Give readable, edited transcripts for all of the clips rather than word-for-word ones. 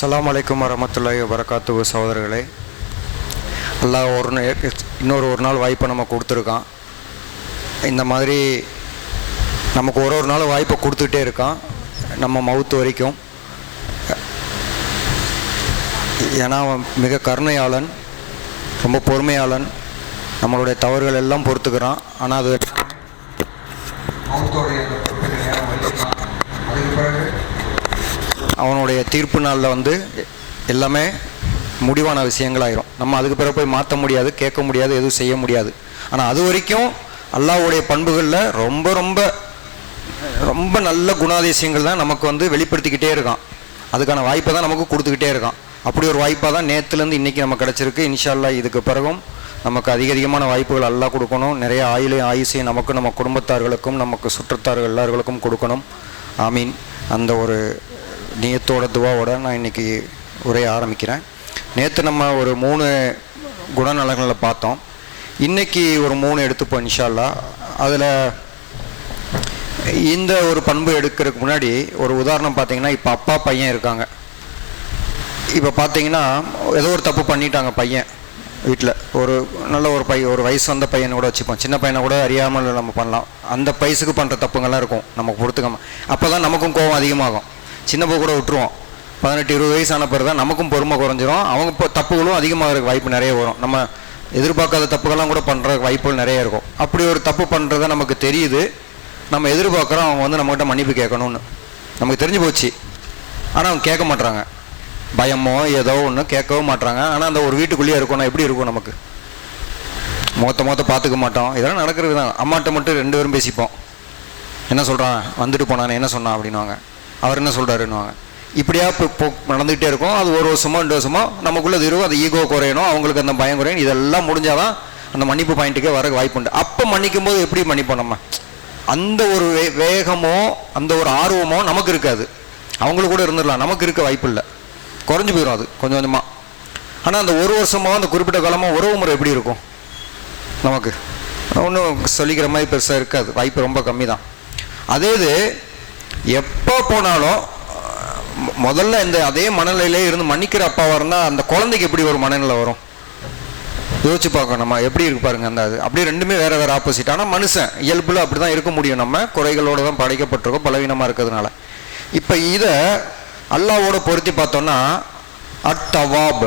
அஸ்ஸலாமு அலைக்கும் வரஹ்மத்துல்லாஹி வபரகாத்துஹு. சகோதரர்களே, அல்லாஹ் இன்னொரு நாள் வாய்ப்பை நம்ம கொடுத்துருக்கான். இந்த மாதிரி நமக்கு ஒரு நாள் வாய்ப்பை கொடுத்துக்கிட்டே இருக்கான் நம்ம மவுத்து வரைக்கும். ஏன்னா அவன் மிக கருணையாளன், ரொம்ப பொறுமையாளன், நம்மளுடைய தவறுகள் எல்லாம் பொறுத்துக்கிறான். ஆனால் அது அதுக்கு பிறகு அவனுடைய தீர்ப்பு நாளில் எல்லாமே முடிவான விஷயங்களாயிரும். நம்ம அதுக்கு பிறகு போய் மாற்ற முடியாது, கேட்க முடியாது, எதுவும் செய்ய முடியாது. ஆனால் அது வரைக்கும் அல்லாஹ்வுடைய பண்புகளில் ரொம்ப ரொம்ப ரொம்ப நல்ல குணாதிசயங்கள் தான் நமக்கு வெளிப்படுத்திக்கிட்டே இருக்கான். அதுக்கான வாய்ப்பை தான் நமக்கு கொடுத்துக்கிட்டே இருக்கான். அப்படி ஒரு வாய்ப்பாக தான் நேற்றுலேருந்து இன்றைக்கி நமக்கு கிடச்சிருக்கு. இன்ஷா அல்லாஹ் இதுக்கு பிறகும் நமக்கு அதிகமான வாய்ப்புகள் அல்லாஹ் கொடுக்கணும். நிறைய ஆயுசையும் நமக்கு, நம்ம குடும்பத்தார்களுக்கும், நமக்கு சுற்றத்தார்கள் எல்லார்களுக்கும் கொடுக்கணும். ஆமீன். அந்த ஒரு நியத்தோட துவாவோட நான் இன்றைக்கி உரைய ஆரம்பிக்கிறேன். நேற்று நம்ம ஒரு 3 குணநலங்களை பார்த்தோம். இன்றைக்கி ஒரு 3 எடுத்துப்போம் இன்ஷா அல்லாஹ். அதில் இந்த ஒரு பண்பு எடுக்கிறதுக்கு முன்னாடி ஒரு உதாரணம் பார்த்தீங்கன்னா, இப்போ அப்பா பையன் இருக்காங்க. இப்போ பார்த்தீங்கன்னா ஏதோ ஒரு தப்பு பண்ணிட்டாங்க பையன் வீட்டில். ஒரு நல்ல ஒரு வயசு வந்த பையனை கூட வச்சுப்போம். சின்ன பையனை கூட அறியாமல் நம்ம பண்ணலாம். அந்த வயசுக்கு பண்ணுற தப்புங்கள்லாம் இருக்கும் நமக்கு பொறுத்துக்காமல். அப்போ தான் நமக்கும் கோபம் அதிகமாகும். சின்ன போ கூட விட்டுருவோம். 18-20 வயசான பிறகு தான் நமக்கும் பொறுமை குறைஞ்சிரும். அவங்க இப்போ தப்புகளும் அதிகமாக வாய்ப்பு நிறைய வரும். நம்ம எதிர்பார்க்காத தப்புகள்லாம் கூட பண்ணுற வாய்ப்புகள் நிறைய இருக்கும். அப்படி ஒரு தப்பு பண்ணுறத நமக்கு தெரியுது. நம்ம எதிர்பார்க்குறோம் அவங்க நம்மகிட்ட மன்னிப்பு கேட்கணும்னு. நமக்கு தெரிஞ்சு போச்சு. ஆனால் அவங்க கேட்க மாட்றாங்க. பயமோ ஏதோ ஒன்று கேட்கவும் மாட்றாங்க. ஆனால் அந்த ஒரு வீட்டுக்குள்ளேயே இருக்கணும். எப்படி இருக்கும் நமக்கு? மொத்த பார்த்துக்க மாட்டோம். இதெல்லாம் நடக்கிறது தான். அம்மாட்ட மட்டும் 2 பேரும் பேசிப்போம். என்ன சொல்கிறான், வந்துட்டு போனானே என்ன சொன்னான் அப்படின்வாங்க. அவர் என்ன சொல்கிறாருன்னுவாங்க. இப்படியா நடந்துகிட்டே இருக்கும். அது 1 வருஷமோ 2 வருஷமோ நமக்குள்ளே இருக்கும். அது ஈகோ குறையணும், அவங்களுக்கு அந்த பயம் குறையணும். இதெல்லாம் முடிஞ்சாதான் அந்த மன்னிப்பு பாயிண்ட்டுக்கே வர வாய்ப்புண்டு. அப்போ மன்னிக்கும் போது எப்படி மன்னிப்போம் நம்ம? அந்த ஒரு வேகமோ அந்த ஒரு ஆர்வமோ நமக்கு இருக்காது. அவங்களுக்கு கூட இருந்துடலாம், நமக்கு இருக்க வாய்ப்பு இல்லை. குறைஞ்சி போயிடும் அது கொஞ்சம் கொஞ்சமாக. ஆனால் அந்த 1 வருஷமோ அந்த குறிப்பிட்ட காலமாக உறவு முறை எப்படி இருக்கும் நமக்கு? ஒன்றும் சொல்லிக்கிற மாதிரி பெருசாக இருக்காது. வாய்ப்பு ரொம்ப கம்மி தான். அதே இது எப்போ போனாலும் முதல்ல அதே மனநிலையிலே இருந்து மன்னிக்கிற அப்பாவாக இருந்தால் அந்த குழந்தைக்கு எப்படி ஒரு மனநிலை வரும் யோசிச்சு பார்க்கணும். நம்ம எப்படி இருக்கு பாருங்க. அப்படியே ரெண்டுமே வேறு ஆப்போசிட். ஆனால் மனுஷன் இயல்பில் அப்படி தான் இருக்க முடியும். நம்ம குறைகளோடு தான் படைக்கப்பட்டிருக்கோம், பலவீனமாக இருக்கிறதுனால. இப்போ இதை அல்லாவோட பொருத்தி பார்த்தோன்னா அத்தவாப்,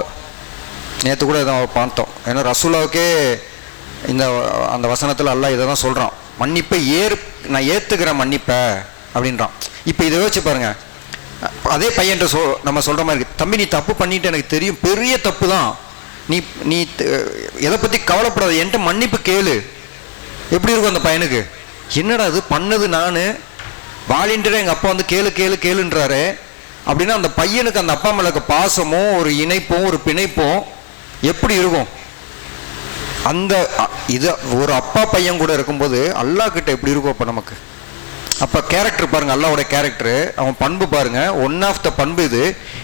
நேற்று கூட இதை பார்த்தோம். ஏன்னா ரசூலாவுக்கே அந்த வசனத்தில் அல்லாஹ் இதை தான் சொல்கிறான். மன்னிப்பை நான் ஏற்றுக்கிறேன் மன்னிப்பை அப்படின்றான். இப்போ இதை யோசிச்சு பாருங்க. அதே பையன்ட்ட நம்ம சொல்கிற மாதிரி இருக்கு. தம்பி, நீ தப்பு பண்ணிட்டு எனக்கு தெரியும், பெரிய தப்பு தான், நீ எதை பற்றி கவலைப்படாத, என்கிட்ட மன்னிப்பு கேளு. எப்படி இருக்கும் அந்த பையனுக்கு? என்னடா அது பண்ணது நான் வாலிண்டராக எங்கள் அப்பா கேளுன்றாரு அப்படின்னா அந்த பையனுக்கு அந்த அப்பா மேலே பாசமும் ஒரு இணைப்பும் ஒரு பிணைப்பும் எப்படி இருக்கும்? இது ஒரு அப்பா பையன் கூட இருக்கும்போது அல்லாஹ் கிட்ட எப்படி இருக்கும் அப்போ நமக்கு? அப்போ கேரக்டர் பாருங்க, அல்லாஹ்வோட கேரக்டர், அவன் பண்பு பாருங்க. ஒன் ஆஃப் த பண்பு இது.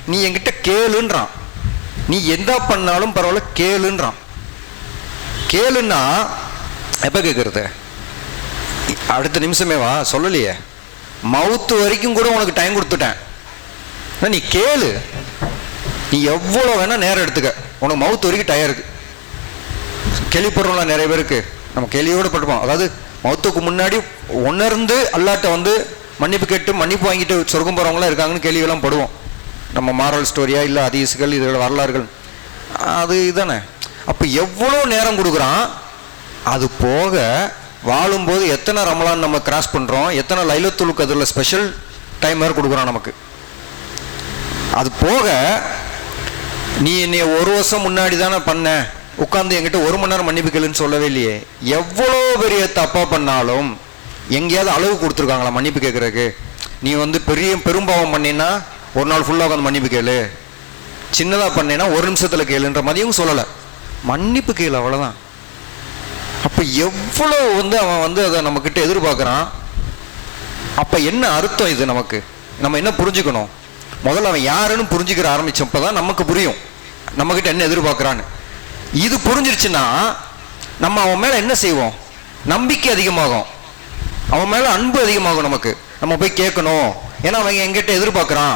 நீ என்கிட்ட கேளுன்றான். நீ எந்த பண்ணாலும் பரவாயில்ல கேளுன்றான். கேளுன்னா எப்போ கேட்கறது? அடுத்த நிமிஷமே வா சொல்லலையே. மவுத்து வரைக்கும் கூட உனக்கு டைம் கொடுத்துட்டேன். நீ கேளு. நீ எவ்வளோ வேணா நேரம் எடுத்துக்க, உனக்கு மவுத்து வரைக்கும் டயம் இருக்கு. கேள்விப்படுறோம்ல நிறைய பேருக்கு, நம்ம கேள்வியோடு பட்டுப்போம். அதாவது மவுத்துக்கு முன்னாடி உணர்ந்து அல்லாட்ட மன்னிப்பு கேட்டு மன்னிப்பு வாங்கிட்டு சொர்க்கம் போகிறவங்களாம் இருக்காங்கன்னு கேள்வியெல்லாம் படுவோம். நம்ம மாரல் ஸ்டோரியா இல்லை ஹதீஸ்கள் இதில் வரலாறுகள் அது இதுதானே. அப்போ எவ்வளோ நேரம் கொடுக்குறான். அது போக வாழும்போது எத்தனை ரமலான் நம்ம கிராஸ் பண்ணுறோம், எத்தனை லைலத்துல் கத்ரில் ஸ்பெஷல் டைம் வேறு கொடுக்குறான் நமக்கு. அது போக நீ என்னை 1 வருஷம் முன்னாடி தானே பண்ண, உட்காந்து என்கிட்ட 1 மணி நேரம் மன்னிப்பு கேளுன்னு சொல்லவே இல்லையே. எவ்வளோ பெரிய தப்பாக பண்ணாலும் எங்கேயாவது அளவு கொடுத்துருக்காங்களா மன்னிப்பு கேட்குறதுக்கு? நீ பெரும்பாவம் பண்ணினா 1 நாள் ஃபுல்லாக உட்காந்து மன்னிப்பு கேளு, சின்னதாக பண்ணேன்னா 1 நிமிஷத்தில் கேளுன்ற மாதிரியும் சொல்லலை. மன்னிப்பு கேளு, அவ்வளோதான். அப்போ எவ்வளோ அவன் அதை நம்மக்கிட்ட எதிர்பார்க்குறான். அப்போ என்ன அர்த்தம் இது? நம்ம என்ன புரிஞ்சுக்கணும்? முதல்ல அவன் யாருன்னு புரிஞ்சுக்கிற ஆரம்பிச்சப்போ தான் நமக்கு புரியும் நம்மக்கிட்ட என்ன எதிர்பார்க்குறான்னு. இது புரிஞ்சிருச்சுன்னா நம்ம அவன் மேலே என்ன செய்வோம்? நம்பிக்கை அதிகமாகும், அவன் மேலே அன்பு அதிகமாகும் நமக்கு. நம்ம போய் கேட்கணும், ஏன்னா அவன் எங்கிட்ட எதிர்பார்க்குறான்.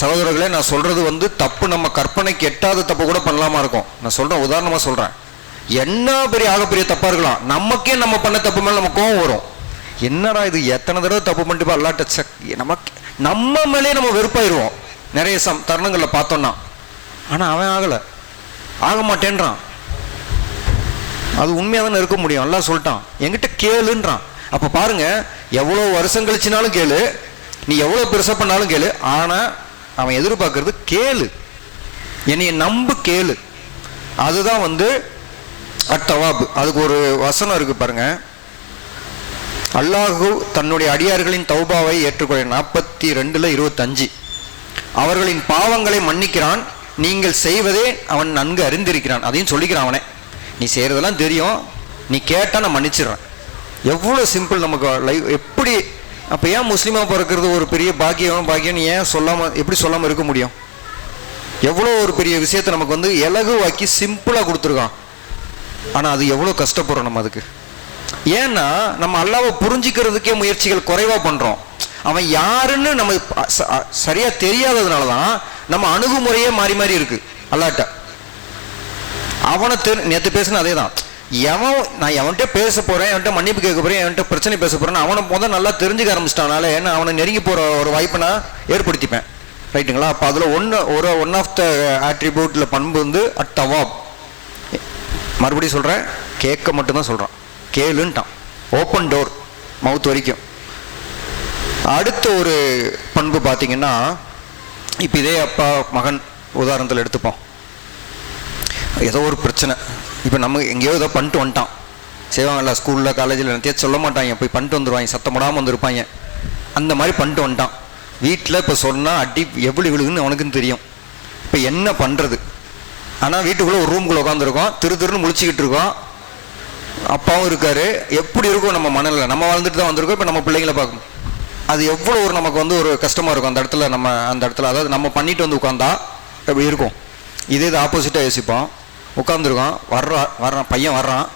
சகோதரர்களே, நான் சொல்றது வந்து தப்பு, நம்ம கற்பனைக்கு எட்டாத தப்பு கூட பண்ணலாமா இருக்கும். நான் சொல்றேன், உதாரணமா சொல்றேன். என்ன பெரிய ஆகப்பெரிய தப்பா இருக்கலாம், நமக்கே நம்ம பண்ண தப்பு மேல நம்ம கோவம் வரும். என்னடா இது, எத்தனை தடவை தப்பு பண்ணிட்டு அல்லாட்ட நமக்கு நம்ம மேலே நம்ம வெறுப்பாயிருவோம் நிறைய தருணங்கள்ல பார்த்தோம்னா. ஆனா அவன் ஆக மாட்டேன்றான். அது உண்மையாக தானே இருக்க முடியும். எல்லாம் சொல்லிட்டான், என்கிட்ட கேளுன்றான். அப்ப பாருங்க, எவ்வளவு வருஷம் கழிச்சுனாலும் கேளு, நீ எவ்வளவு பெருசா பண்ணாலும் கேளு, ஆனா அவன் எதிர்பார்க்கறது கேளு, என்னைய நம்பு, கேளு. அதுதான் வந்து அத்தவாப். அதுக்கு ஒரு வசனம் இருக்கு பாருங்க, அல்லாஹு தன்னுடைய அடியார்களின் தௌபாவை ஏற்றுக்கொள்ள 42:25 அவர்களின் பாவங்களை மன்னிக்கிறான், நீங்கள் செய்வதே அவன் நன்கு அறிந்திருக்கிறான். அதையும் சொல்லிக்கிறான் அவனே, நீ செய்யறதெல்லாம் தெரியும், நீ கேட்டா நான் மன்னிச்சிடுறேன். எவ்வளவு சிம்பிள் நமக்கு லைஃப். எப்படி அப்ப ஏன் முஸ்லீமா பிறக்கிறது ஒரு பெரிய பாக்கியம் நீ ஏன் சொல்லாம, எப்படி சொல்லாம இருக்க முடியும்? எவ்வளவு ஒரு பெரிய விஷயத்தை நமக்கு வந்து இலகுவாக்கி சிம்பிளா கொடுத்துருக்கான். ஆனா அது எவ்வளவு கஷ்டப்படுறோம் நம்ம அதுக்கு. ஏன்னா நம்ம அல்லாஹ்வை புரிஞ்சிக்கிறதுக்கே முயற்சிகள் குறைவா பண்றோம். அவன் யாருன்னு நம்ம சரியா தெரியாததுனாலதான் நம்ம அணுகுமுறையே மாறி மாறி இருக்கு அல்லாட்ட. அவனை நேற்று பேசின அதே தான். நான் எவன்கிட்ட பேச போறேன், எவன்கிட்ட மன்னிப்பு கேட்க போறேன், எவன்கிட்ட பிரச்சனை பேச போறேன், அவனை முதல் நல்லா தெரிஞ்சுக்க ஆரம்பிச்சிட்டானால என்ன அவனை நெருங்கி போற ஒரு வாய்ப்பை நான் ஏற்படுத்திப்பேன். ரைட்டுங்களா? அப்போ அதுல ஒன் ஆஃப் த ஆட்ரிபியூட்ல பண்பு வந்து அத்தவாப். மறுபடியும் சொல்றேன், கேட்க மட்டும்தான் சொல்றான், கேளுன்ட்டான். ஓப்பன் டோர், மவுத் வரைக்கும். அடுத்த ஒரு பண்பு பார்த்தீங்கன்னா, இப்போ இதே அப்பா மகன் உதாரணத்தில் எடுத்துப்போம். ஏதோ ஒரு பிரச்சனை, இப்போ நம்ம எங்கேயோ ஏதோ பண்ணிட்டு வந்துட்டான், செய்வாங்கல்ல ஸ்கூலில் காலேஜில் நிறைய சொல்ல மாட்டாங்க, போய் பண்ணிட்டு வந்துடுவாங்க, சத்தம் போடாமல் வந்துருப்பாங்க. அந்த மாதிரி பண்ணிட்டு வந்துட்டான். வீட்டில் இப்போ சொன்னால் அடி எப்படி விழுகுன்னு அவனுக்குன்னு தெரியும். இப்போ என்ன பண்ணுறது? ஆனால் வீட்டுக்குள்ளே ஒரு ரூம்குள்ளே உட்காந்துருக்கோம், திருன்னு முழிச்சிக்கிட்டு இருக்கோம், அப்பாவும் இருக்காரு. எப்படி இருக்கும் நம்ம மனநிலை? நம்ம வாழ்ந்துட்டு தான் வந்திருக்கோம், இப்போ நம்ம பிள்ளைங்களை பார்க்கணும். அது எவ்வளோ ஒரு நமக்கு வந்து ஒரு கஷ்டமாக இருக்கும் அந்த இடத்துல. அந்த இடத்துல அதாவது நம்ம பண்ணிட்டு வந்து உட்காந்தா எப்படி இருக்கும்? இதே இது ஆப்போசிட்டாக யோசிப்போம். உட்காந்துருக்கான், வர்றான் பையன் வர்றான்,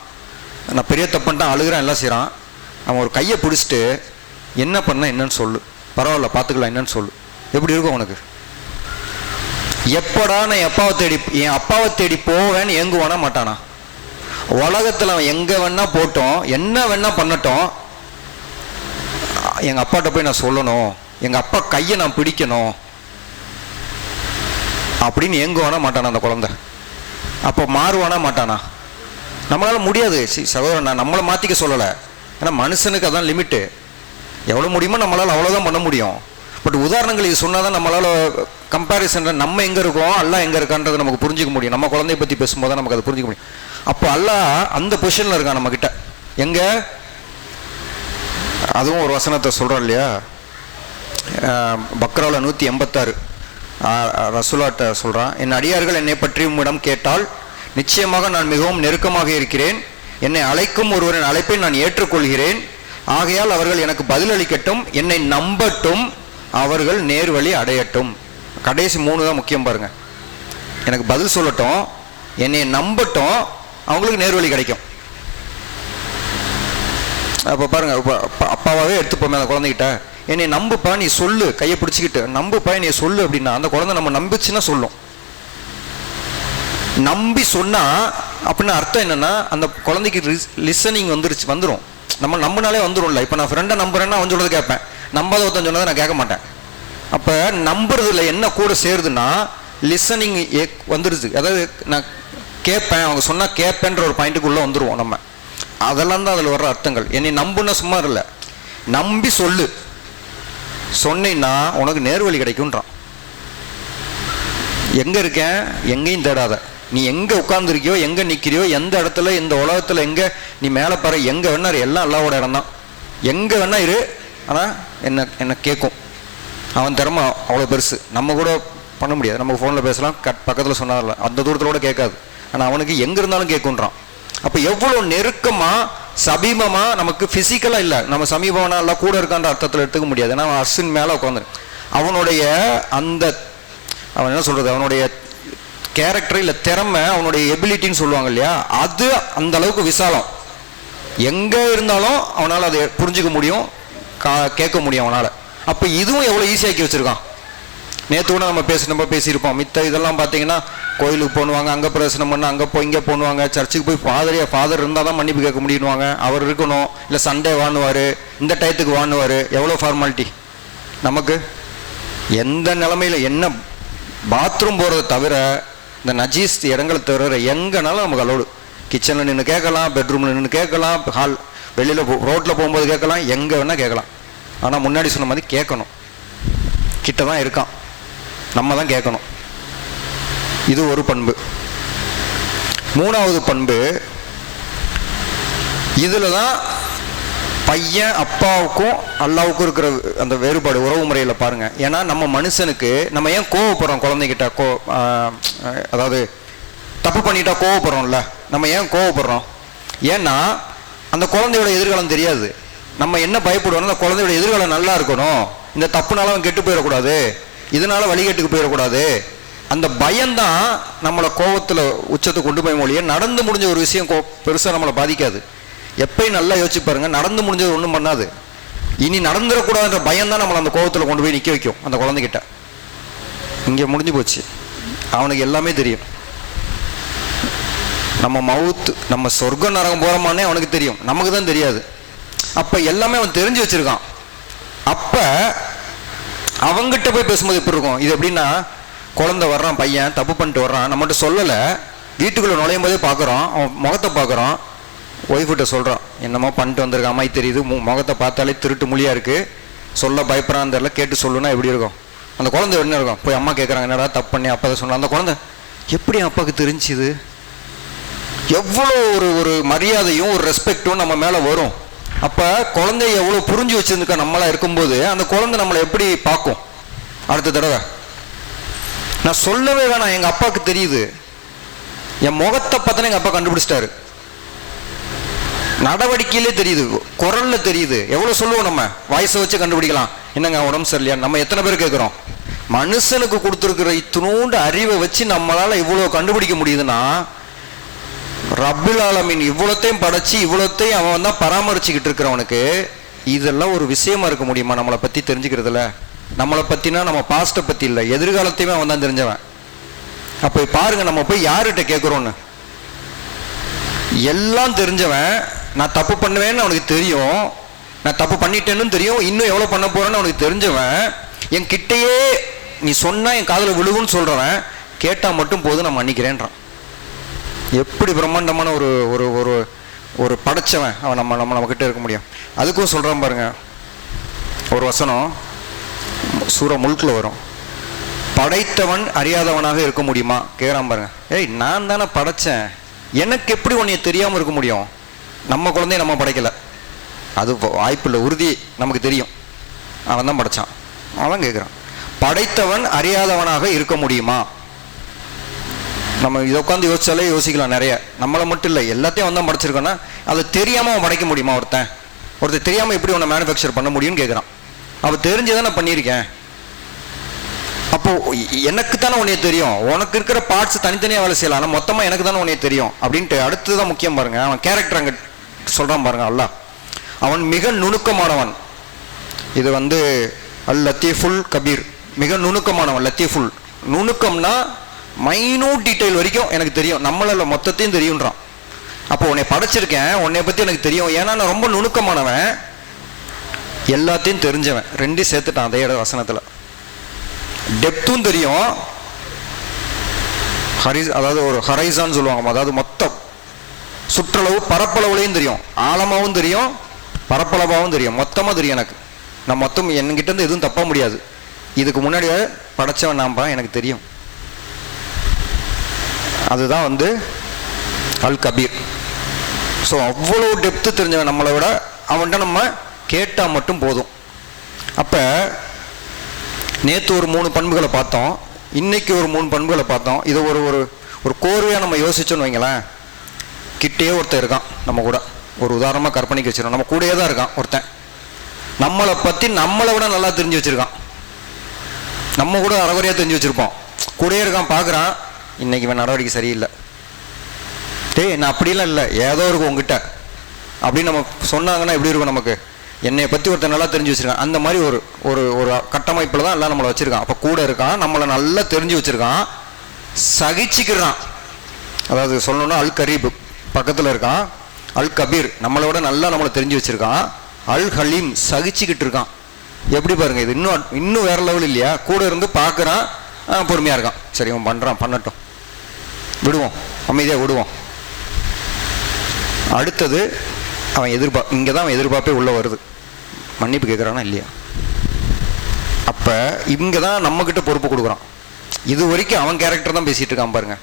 நான் பெரிய தப்புன்ட்டான், அழுகிறான், எல்லாம் செய்கிறான். அவன் ஒரு கையை பிடிச்சிட்டு என்ன பண்ண என்னன்னு சொல்லு, பரவாயில்ல பார்த்துக்கலாம் என்னன்னு சொல்லு. எப்படி இருக்கும் அவனுக்கு? எப்படா நான் என் அப்பாவை தேடி போவேன்னு ஏங்குவானா மாட்டானா? உலகத்தில் அவன் எங்க வேணா போட்டோம், என்ன வேணா பண்ணட்டும், எங்க அப்பாட்ட போய் நான் சொல்லணும், எங்க அப்பா கையை நான் பிடிக்கணும் அப்படின்னு ஏங்குவானா மாட்டானா அந்த குழந்தை? அப்போ மாறுவானா மாட்டானா? நம்மளால முடியாது சகோதரன், நான் நம்மளை மாற்றிக்க சொல்லலை. ஏன்னா மனுஷனுக்கு அதான் லிமிட்டு. எவ்வளோ முடியுமோ நம்மளால் அவ்வளோதான் பண்ண முடியும். பட் உதாரணங்கள் இது சொன்னால் தான் நம்மளால் கம்பேரிசன் நம்ம எங்கே இருக்கோம், அல்லாஹ் எங்கே இருக்கான்றது நமக்கு புரிஞ்சிக்க முடியும். நம்ம குழந்தைய பற்றி பேசும்போது தான் நமக்கு அதை புரிஞ்சிக்க முடியும். அப்போ அல்லாஹ் அந்த பொசிஷனில் இருக்கான் நம்மக்கிட்ட. எங்கே? அதுவும் ஒரு வசனத்தை சொல்கிறோம் இல்லையா, பக்ராவில் 186 ரசூலாட்ட சொல்கிறான், என் அடியார்கள் என்னை பற்றி உம்மிடம் கேட்டால் நிச்சயமாக நான் மிகவும் நெருக்கமாக இருக்கிறேன், என்னை அழைக்கும் ஒருவரின் அழைப்பை நான் ஏற்றுக்கொள்கிறேன், ஆகையால் அவர்கள் எனக்கு பதிலளிக்கட்டும், என்னை நம்பட்டும், அவர்கள் நேர்வழி அடையட்டும். கடைசி 3 தான் முக்கியம் பாருங்க. எனக்கு பதில் சொல்லட்டும், என்னை நம்பட்டும், அவங்களுக்கு நேர்வழி கிடைக்கும். அப்போ பாருங்க, அப்பாவே எடுத்துப்போமே அந்த குழந்தைகிட்ட, என்னை நம்புப்பா நீ சொல்லு, கையை பிடிச்சிக்கிட்டு நம்புப்பா நீ சொல்லு அப்படின்னா அந்த குழந்தை நம்ம நம்பிச்சுன்னா சொல்லும். நம்பி சொன்னா அப்படின்னு அர்த்தம் என்னன்னா அந்த குழந்தைக்கு லிசனிங் வந்துடும். நம்ம நம்பினாலே வந்துடும்ல. இப்போ நான் ஃப்ரெண்டை நம்புறேன்னா அவன் சொல்றது கேட்பேன், நம்பாத ஒருத்தன் சொன்னதை நான் கேட்க மாட்டேன். அப்போ நம்புறதுல என்ன கூட சேருதுன்னா லிசனிங் வந்துடுது. அதாவது நான் கேட்பேன், அவங்க சொன்னா கேட்பேன்ற ஒரு பாயிண்ட்டுக்குள்ள வந்துடுவோம் நம்ம. அதெல்லாம் தான் அதில் வர்ற அர்த்தங்கள். என்னை நம்புன்னா சும்மா இல்லை, நம்பி சொல்லு, சொன்னீன்னா உனக்கு நேர்வழி கிடைக்கும்ன்றான். எங்க இருக்கேன், எங்கேயும் தேடாத, நீ எங்க உட்கார்ந்துருக்கியோ, எங்க நிக்கிறியோ, எந்த இடத்துல இந்த உலகத்துல எங்க நீ மேலே பாரு, எங்க வேணா எல்லாம் அல்லாவோட இடம் தான், எங்க வேணா இரு, ஆனா என்ன கேட்கும். அவன் திறமை அவ்வளோ பெருசு, நம்ம கூட பண்ண முடியாது. நம்ம ஃபோனில் பேசலாம், பக்கத்தில் சொன்னார்ல, அந்த தூரத்தில் கூட கேட்காது, ஆனால் அவனுக்கு எங்கே இருந்தாலும் கேட்குன்றான். அப்போ எவ்வளோ நெருக்கமாக சமீபமாக நமக்கு ஃபிசிக்கலாக இல்லை, நம்ம சமீபம்னா எல்லாம் கூட இருக்கான்ற அர்த்தத்தில் எடுத்துக்க முடியாது. ஏன்னா அவன் அர்ஷின் மேலே உட்காந்து அவனுடைய அந்த அவன் என்ன சொல்கிறது, அவனுடைய கேரக்டர் இல்லை திறமை, அவனுடைய எபிலிட்டின்னு சொல்லுவாங்க இல்லையா, அது அந்த அளவுக்கு விசாலம். எங்கே இருந்தாலும் அவனால் அதை புரிஞ்சுக்க முடியும், கேட்க முடியும் அவனால். அப்போ இதுவும் எவ்வளோ ஈஸியாக்கி வச்சுருக்கான். நேற்று கூட நம்ம பேசியிருப்போம். மித்த இதெல்லாம் பார்த்தீங்கன்னா கோயிலுக்கு போனுவாங்க, அங்கே பிரதர்சனம் பண்ண, அங்கே போய் இங்கே போனுவாங்க, சர்ச்சுக்கு போய் ஃபாதர் இருந்தால் தான் மன்னிப்பு கேட்க முடியுவாங்க, அவர் இருக்கணும், இல்லை சண்டே வாணுவார், இந்த டயத்துக்கு வாணுவார். எவ்வளோ ஃபார்மாலிட்டி நமக்கு. எந்த நிலமையில் என்ன பாத்ரூம் போகிறத தவிர, இந்த நஜீஸ் இடங்களை தவிர எங்கேனாலும் நமக்கு அலோடு. கிச்சனில் நின்று கேட்கலாம், பெட்ரூமில் நின்று கேட்கலாம், ஹால் வெளியில் ரோட்டில் போகும்போது கேட்கலாம், எங்கே வேணால் கேட்கலாம். ஆனால் முன்னாடி சொன்ன மாதிரி கேட்கணும். கிட்ட தான் இருக்கான், நம்ம தான் கேட்கணும். இது ஒரு பண்பு. மூணாவது பண்பு, இதில் தான் பையன் அப்பாவுக்கும் அல்லாவுக்கும் இருக்கிற அந்த வேறுபாடு உறவு முறையில் பாருங்கள். ஏன்னா நம்ம மனுஷனுக்கு நம்ம ஏன் கோவப்படுறோம் குழந்தைகிட்ட? அதாவது தப்பு பண்ணிட்டா கோவப்படுறோம்ல. நம்ம ஏன் கோவப்படுறோம்? ஏன்னா அந்த குழந்தையோட எதிர்காலம் தெரியாது. நம்ம என்ன பயப்படுவோம்? அந்த குழந்தையோட எதிர்காலம் நல்லா இருக்கணும், இந்த தப்புனால அவன் கெட்டு போயிடக்கூடாது, இதனால வழிகேட்டுக்கு போயிடக்கூடாது. அந்த பயம்தான் நம்மளை கோபத்தில் உச்சத்துக்கு கொண்டு போய் மொழியே. நடந்து முடிஞ்ச ஒரு விஷயம் பெருசாக நம்மளை பாதிக்காது. எப்பயும் நல்லா யோசிச்சு பாருங்க, நடந்து முடிஞ்சது ஒன்றும் பண்ணாது. இனி நடந்துடக்கூடாதுன்ற பயம் தான் நம்மளை அந்த கோபத்தில் கொண்டு போய் நிற்க வைக்கும். அந்த குழந்தைகிட்ட இங்கே முடிஞ்சு போச்சு, அவனுக்கு எல்லாமே தெரியும். நம்ம மவுத்து, நம்ம சொர்க்க நரகம் போகிறோமானே அவனுக்கு தெரியும், நமக்கு தான் தெரியாது. அப்போ எல்லாமே அவன் தெரிஞ்சு வச்சிருக்கான். அப்போ அவங்ககிட்ட போய் பேசும்போது எப்படி இருக்கும்? இது எப்படின்னா, குழந்தை வர்றான், பையன் தப்பு பண்ணிட்டு வர்றான், நம்மகிட்ட சொல்லலை, வீட்டுக்குள்ளே நுழையும் போதே பார்க்குறோம், அவன் முகத்தை பார்க்குறோம், ஒய்ஃப்கிட்ட சொல்கிறான், என்னமோ பண்ணிட்டு வந்திருக்க அம்மாய் தெரியுது, முகத்தை பார்த்தாலே திருட்டு மொழியாக இருக்குது, சொல்ல பயப்படுறான்னு தெரியல, கேட்டு சொல்லுன்னா எப்படி இருக்கும்? அந்த குழந்தை என்ன இருக்கும்? போய் அம்மா கேட்குறாங்க, என்னடா தப்பு பண்ணி அப்பா தான் சொன்னான். அந்த குழந்தை எப்படி அப்பாவுக்கு தெரிஞ்சுது? எவ்வளோ ஒரு மரியாதையும் ஒரு ரெஸ்பெக்டும் நம்ம மேலே வரும். அப்போ குழந்தைய எவ்வளோ புரிஞ்சு வச்சுருந்துக்கா நம்மளாம் இருக்கும்போது, அந்த குழந்தை நம்மளை எப்படி பார்க்கும்? அடுத்த தடவை நான் சொல்லவே வேணாம், எங்கள் அப்பாவுக்கு தெரியுது, என் முகத்தை பார்த்தா எங்கள் அப்பா கண்டுபிடிச்சிட்டாரு, நடவடிக்கையிலே தெரியுது, குரல்ல தெரியுது. எவ்வளோ சொல்லுவோம் நம்ம, வாய்ஸை வச்சு கண்டுபிடிக்கலாம். என்னங்க உடம்பு சரியில்லையா? நம்ம எத்தனை பேர் கேட்குறோம்? மனுஷனுக்கு கொடுத்துருக்கிற இத்தினூண்டு அறிவை வச்சு நம்மளால் இவ்வளோ கண்டுபிடிக்க முடியுதுன்னா, ரப்புல் ஆலமீன் இவ்வளோத்தையும் படைச்சி இவ்வளோத்தையும் அவன் தான் பராமரிச்சுக்கிட்டு இருக்கிறவனுக்கு இதெல்லாம் ஒரு விஷயமா இருக்க முடியுமா? நம்மளை பற்றி தெரிஞ்சுக்கிறதுல, நம்மளை பற்றினா நம்ம பாஸ்ட்டை பற்றி இல்லை, எதிர்காலத்தையுமே அவன் தான் தெரிஞ்சவன். அப்போ பாருங்க, நம்ம போய் யார்கிட்ட கேட்குறோன்னு. எல்லாம் தெரிஞ்சவன், நான் தப்பு பண்ணுவேன்னு அவனுக்கு தெரியும், நான் தப்பு பண்ணிட்டேன்னு தெரியும், இன்னும் எவ்வளோ பண்ண போறேன்னு அவனுக்கு தெரிஞ்சவன், என் கிட்டையே நீ சொன்னா என் காதில் விழுகுன்னு சொல்றவன், கேட்டால் மட்டும் போதும் நான் மன்னிக்கிறேன்றான். எப்படி பிரம்மாண்டமான ஒரு ஒரு ஒரு ஒரு படைச்சவன் அவன் நம்ம கிட்ட இருக்க முடியும்? அதுக்கும் சொல்றான் பாருங்க, ஒரு வசனம் சூரா முல்கில் வரும், படைத்தவன் அறியாதவனாக இருக்க முடியுமா கேட்குறான் பாருங்க. ஏய், நான் தானே படைச்சேன், எனக்கு எப்படி உன்னைய தெரியாமல் இருக்க முடியும்? நம்ம குழந்தைய நம்ம படைக்கலை, அது வாய்ப்பில்லை, உறுதி நமக்கு தெரியும், அவன் தான் படைச்சான். அவன் கேட்குறான், படைத்தவன் அறியாதவனாக இருக்க முடியுமா? நம்ம இதை உட்காந்து யோசிச்சாலே யோசிக்கலாம் நிறைய. நம்மளை மட்டும் இல்லை, எல்லாத்தையும் அவன் தான் படைச்சிருக்கோன்னா அதை தெரியாமல் அவன் படைக்க முடியுமா? ஒருத்தர் தெரியாமல் எப்படி உன்னை மேனுஃபேக்சர் பண்ண முடியும்னு கேட்குறான். அவன் தெரிஞ்சுதான் நான் பண்ணியிருக்கேன். அப்போ எனக்கு தானே உன்னைய தெரியும், உனக்கு இருக்கிற பார்ட்ஸ் தனித்தனியாக வேலை செய்யலாம், ஆனால் மொத்தமாக எனக்கு தானே உன்னைய தெரியும் அப்படின்ட்டு. அடுத்ததான் முக்கியம் பாருங்க, அவன் கேரக்டர் அங்கே சொல்கிறான் பாருங்க. அல்லாஹ் அவன் மிக நுணுக்கமானவன். இது அல் லத்தீஃபுல் கபீர், மிக நுணுக்கமானவன். லத்தீஃபுல், நுணுக்கம்னா மைனூட் டீட்டெயில் வரைக்கும் எனக்கு தெரியும், நம்மள மொத்தத்தையும் தெரியுன்றான். அப்போ உன்னை படைச்சிருக்கேன், உன்னை பற்றி எனக்கு தெரியும், ஏன்னா நான் ரொம்ப நுணுக்கமானவன், எல்லாத்தையும் தெரிஞ்சவன். ரெண்டையும் சேர்த்துட்டான் அதே வசனத்தில். டெப்த்தும் தெரியும், அதாவது ஒரு ஹரைசான்னு சொல்லுவாங்க, அதாவது மொத்தம் சுற்றளவு பரப்பளவுலையும் தெரியும், ஆழமாகவும் தெரியும், பரப்பளவாகவும் தெரியும், மொத்தமாக தெரியும் எனக்கு. நான் மொத்தம் என்கிட்ட இருந்து எதுவும் தப்ப முடியாது, இதுக்கு முன்னாடியே படைச்சவன் நான்பா, எனக்கு தெரியும். அதுதான் அல் கபீர். ஸோ அவ்வளோ டெப்த்து தெரிஞ்சவன் நம்மளை விட. அவன்கிட்ட நம்ம கேட்டால் மட்டும் போதும். அப்போ நேற்று ஒரு 3 பண்புகளை பார்த்தோம், இன்னைக்கு ஒரு 3 பண்புகளை பார்த்தோம். இதை ஒரு ஒரு கோர்வையாக நம்ம யோசிச்சோன்னு வைங்களேன். கிட்டே ஒருத்தன் இருக்கான் நம்ம கூட, ஒரு உதாரணமாக கற்பனைக்கு வச்சிருக்கோம், நம்ம கூடயே தான் இருக்கான் ஒருத்தன், நம்மளை பற்றி நம்மளை விட நல்லா தெரிஞ்சு வச்சுருக்கான், நம்ம கூட அறகுறையாக தெரிஞ்சு வச்சுருப்போம். கூடயே இருக்கான், பார்க்குறான், இன்னைக்கு இவன் நடவடிக்கை சரியில்லை, டேய் நான் அப்படிலாம் இல்லை, ஏதோ இருக்கும் உங்ககிட்ட அப்படின்னு நம்ம சொன்னாங்கன்னா எப்படி இருக்கும் நமக்கு? என்னை பற்றி ஒருத்தர் நல்லா தெரிஞ்சு வச்சுருக்கான். அந்த மாதிரி ஒரு ஒரு ஒரு கட்டமைப்பில் தான் எல்லாம் நம்மளை வச்சுருக்கான். அப்போ கூட இருக்கான், நம்மளை நல்லா தெரிஞ்சு வச்சுருக்கான், சகிச்சுக்கிறான். அதாவது சொல்லணும்னா அல் கரீப் பக்கத்தில் இருக்கான், அல் கபீர் நம்மளோட நல்லா நம்மளை தெரிஞ்சு வச்சுருக்கான், அல் ஹலீம் சகிச்சுக்கிட்டு இருக்கான். எப்படி பாருங்க, இது இன்னும் வேற லெவல் இல்லையா? கூட இருந்து பார்க்குறான், பொறுமையாக இருக்கான். சரி அவன் பண்ணுறான், பண்ணட்டும், விடுவோம், அமைதியாக விடுவோம். அடுத்தது அவன் இங்கே தான் அவன் எதிர்பார்ப்பே உள்ளே வருது. மன்னிப்பு கேட்குறானா இல்லையா? அப்போ இங்கே தான் நம்மக்கிட்ட பொறுப்பு கொடுக்குறான். இது வரைக்கும் அவன் கேரக்டர் தான் பேசிகிட்டு இருக்கான் பாருங்க.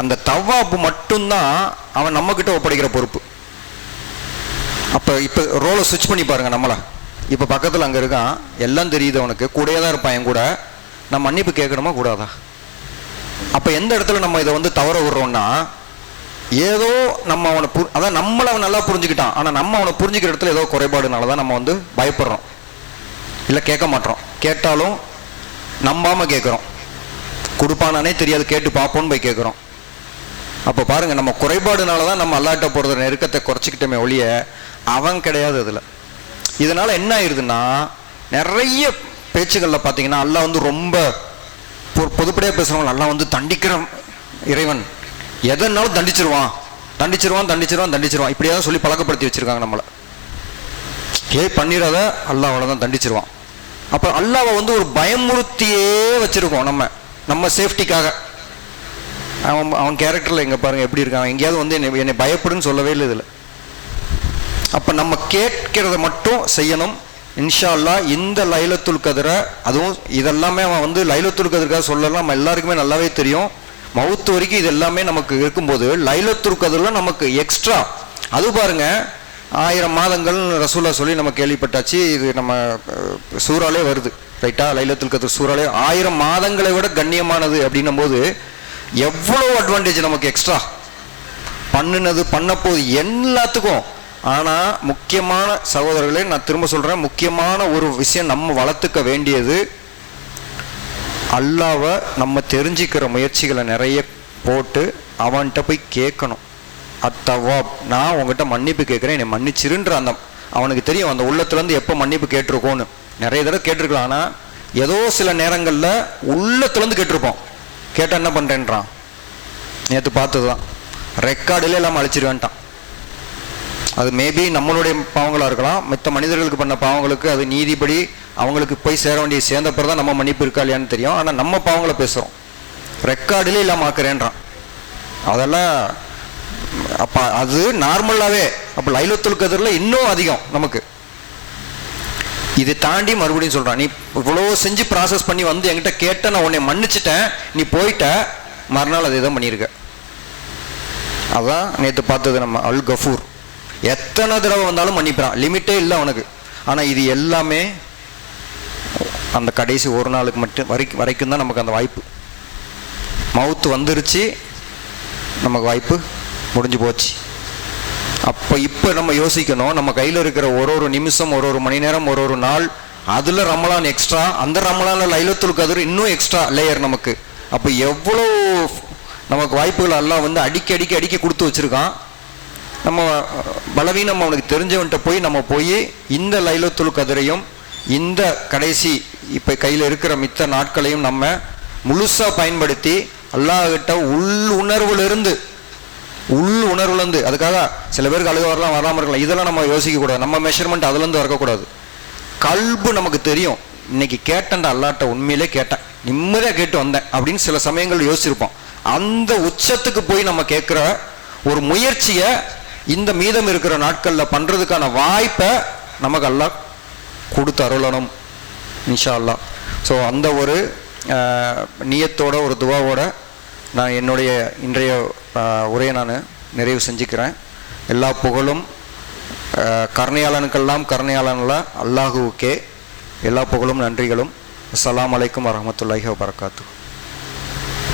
அந்த தவ்வாப்பு மட்டும்தான் அவன் நம்மக்கிட்ட ஒப்படைக்கிற பொறுப்பு. அப்போ இப்போ ரோலை சுவிட்ச் பண்ணி பாருங்க நம்மளை. இப்போ பக்கத்தில் அங்கே இருக்கான், எல்லாம் தெரியுது அவனுக்கு, கூடயே தான் இருப்பான் என் கூட. நம்ம மன்னிப்பு கேட்கணுமா கூடாதா? அப்போ எந்த இடத்துல நம்ம இதை வந்து தவற விடுறோம்னா, ஏதோ நம்ம அவனை அதான் நம்மளை அவன் நல்லா புரிஞ்சுக்கிட்டான், ஆனால் நம்ம அவனை புரிஞ்சுக்கிற இடத்துல ஏதோ குறைபாடுனால தான் நம்ம வந்து பயப்படுறோம், இல்லை கேட்க மாட்டோம். கேட்டாலும் நம்பாமல் கேட்குறோம், கொடுப்பானே தெரியாது, கேட்டு பார்ப்போன்னு போய் கேட்குறோம். அப்போ பாருங்க, நம்ம குறைபாடுனால தான் நம்ம அல்லாட்ட போகிறது நெருக்கத்தை குறைச்சிக்கிட்டோமே ஒழிய அவன் கிடையாது அதில். இதனால என்ன ஆயிடுதுன்னா, நிறைய பேச்சுகளில் பார்த்தீங்கன்னா அல்லா வந்து ரொம்ப பொதுப்படையாக பேசுகிறவங்க, அல்லா வந்து தண்டிக்கிற இறைவன், எதனாலும் தண்டிச்சிருவான் தண்டிச்சிருவான் தண்டிச்சிருவான் தண்டிச்சிருவான் இப்படியாவது சொல்லி பழக்கப்படுத்தி வச்சிருக்காங்க நம்மளை. பண்ணிடாத, அல்லாஹ் அவ்வளோதான் தண்டிச்சிருவான். அப்போ அல்லாவை வந்து ஒரு பயமுறுத்தியே வச்சிருக்கோம் நம்ம சேஃப்டிக்காக. அவன் கேரக்டரில் எங்கே பாருங்க எப்படி இருக்கான், எங்கேயாவது வந்து என்னை பயப்படுன்னு சொல்லவே இல்லை இதில். அப்போ நம்ம கேட்கிறத மட்டும் செய்யணும். இன்ஷா அல்லாஹ் இந்த லைலத்துல் கத்ரை, அதுவும் இதெல்லாமே அவன் வந்து லைலத்துல் கத்ருக்காக சொல்லலாம், நம்ம எல்லாருக்குமே நல்லாவே தெரியும். மவுத்து வரைக்கும் இது எல்லாமே நமக்கு இருக்கும்போது லைலத்துல் கத்ரில் நமக்கு எக்ஸ்ட்ரா, அது பாருங்க 1000 மாதங்கள் ரசூலா சொல்லி நம்ம கேள்விப்பட்டாச்சு. இது நம்ம சூறாலே வருது ரைட்டா, லைலத்துல் கத்ர் சூறாலே 1000 மாதங்களை விட கண்ணியமானது அப்படின்னும் போது எவ்வளோ அட்வான்டேஜ் நமக்கு எக்ஸ்ட்ரா பண்ணினது பண்ண போது எல்லாத்துக்கும். ஆனால் முக்கியமான சகோதரர்களே, நான் திரும்ப சொல்கிறேன், முக்கியமான ஒரு விஷயம் நம்ம வளர்த்துக்க வேண்டியது, அல்லாவை நம்ம தெரிஞ்சுக்கிற முயற்சிகளை நிறைய போட்டு அவன்கிட்ட போய் கேட்கணும். அத்தவாப், நான் உங்ககிட்ட மன்னிப்பு கேட்குறேன், என்னை மன்னிச்சிருன்ற அந்த அவனுக்கு தெரியும், அந்த உள்ளத்துலேருந்து எப்போ மன்னிப்பு கேட்டிருக்கோன்னு. நிறைய தடவை கேட்டிருக்கலாம், ஆனால் ஏதோ சில நேரங்களில் உள்ளத்துலேருந்து கேட்டிருப்போம். கேட்டால் என்ன பண்ணுறேன்றான், நேற்று பார்த்தது தான், ரெக்கார்டில் எல்லாம் அழிச்சிருவேன்ட்டான். அது மேபி நம்மளுடைய பாவங்களாக இருக்கலாம், மற்ற மனிதர்களுக்கு பண்ண பாவங்களுக்கு அது நீதிப்படி அவங்களுக்கு போய் சேர வேண்டிய சேர்ந்தப்பறம் தான் நம்ம மன்னிப்பு இருக்கா இல்லையான்னு தெரியும். ஆனால் நம்ம பாவங்களை பேசுகிறோம், ரெக்கார்டிலே இல்லாமல் ஆக்குறேன்றான். அதெல்லாம் அப்போ அது நார்மலாகவே. அப்போ லைலத்துல் கத்ரில் இன்னும் அதிகம் நமக்கு. இதை தாண்டி மறுபடியும் சொல்கிறான், நீ இவ்வளோ செஞ்சு ப்ராசஸ் பண்ணி வந்து என்கிட்ட கேட்ட, நான் உன்னை மன்னிச்சிட்டேன், நீ போயிட்ட, மறுநாள் அதை தான் பண்ணியிருக்க. அதான் நேற்று பார்த்தது நம்ம அல் கஃபூர். எத்தனை தடவை வந்தாலும் மன்னிப்பான், லிமிட்டே இல்லை அவனுக்கு. ஆனால் இது எல்லாமே அந்த கடைசி ஒரு நாளுக்கு மட்டும் வரைக்கும் தான் நமக்கு அந்த வாய்ப்பு. மவுத்து வந்துருச்சு, நமக்கு வாய்ப்பு முடிஞ்சு போச்சு. அப்போ இப்போ நம்ம யோசிக்கணும், நம்ம கையில் இருக்கிற ஒரு நிமிஷம், ஒரு மணி நேரம், ஒரு நாள், அதில் ரமலான் எக்ஸ்ட்ரா, அந்த ரமலானில் லைலத்துல் கத்ர் இன்னும் எக்ஸ்ட்ரா லேயர் நமக்கு. அப்போ எவ்வளோ நமக்கு வாய்ப்புகள் எல்லாம் வந்து அடிக்கி கொடுத்து வச்சுருக்கான். நம்ம பலவீனம் அவனுக்கு தெரிஞ்சவன்கிட்ட போய் நம்ம இந்த லைலத்துல் கத்ரையும் இந்த கடைசி இப்போ கையில் இருக்கிற மித்த நாட்களையும் நம்ம முழுசாக பயன்படுத்தி அல்லாஹ்கிட்ட உள்ளுணர்வுலேருந்து, அதுக்காக சில பேருக்கு அழுக வரலாம், வராமல் இருக்கலாம், இதெல்லாம் நம்ம யோசிக்கக்கூடாது. நம்ம மெஷர்மெண்ட் அதுலேருந்து வரக்கூடாது. கல்பு நமக்கு தெரியும், இன்னைக்கு கேட்டேன்டா அல்லாட்ட, உண்மையிலே கேட்டேன், நிம்மதியாக கேட்டு வந்தேன் அப்படின்னு சில சமயங்கள் யோசிச்சிருப்போம். அந்த உச்சத்துக்கு போய் நம்ம கேட்குற ஒரு முயற்சியை இந்த மீதம் இருக்கிற நாட்களில் பண்ணுறதுக்கான வாய்ப்பை நமக்கு அல்லாஹ் கொடுத்து அருளணும் இன்ஷா அல்லாஹ். ஸோ அந்த ஒரு நியத்தோட, ஒரு துவாவோட நான் என்னுடைய இன்றைய உரையை நான் நிறைவு செஞ்சுக்கிறேன். எல்லா புகழும் கருணையாளனுக்கெல்லாம் கருணையாளன்ல அல்லாஹுவுக்கே எல்லா புகழும் நன்றிகளும். அஸ்ஸலாமு அலைக்கும் வரஹ்மத்துல்லாஹி வபரகாத்துஹு.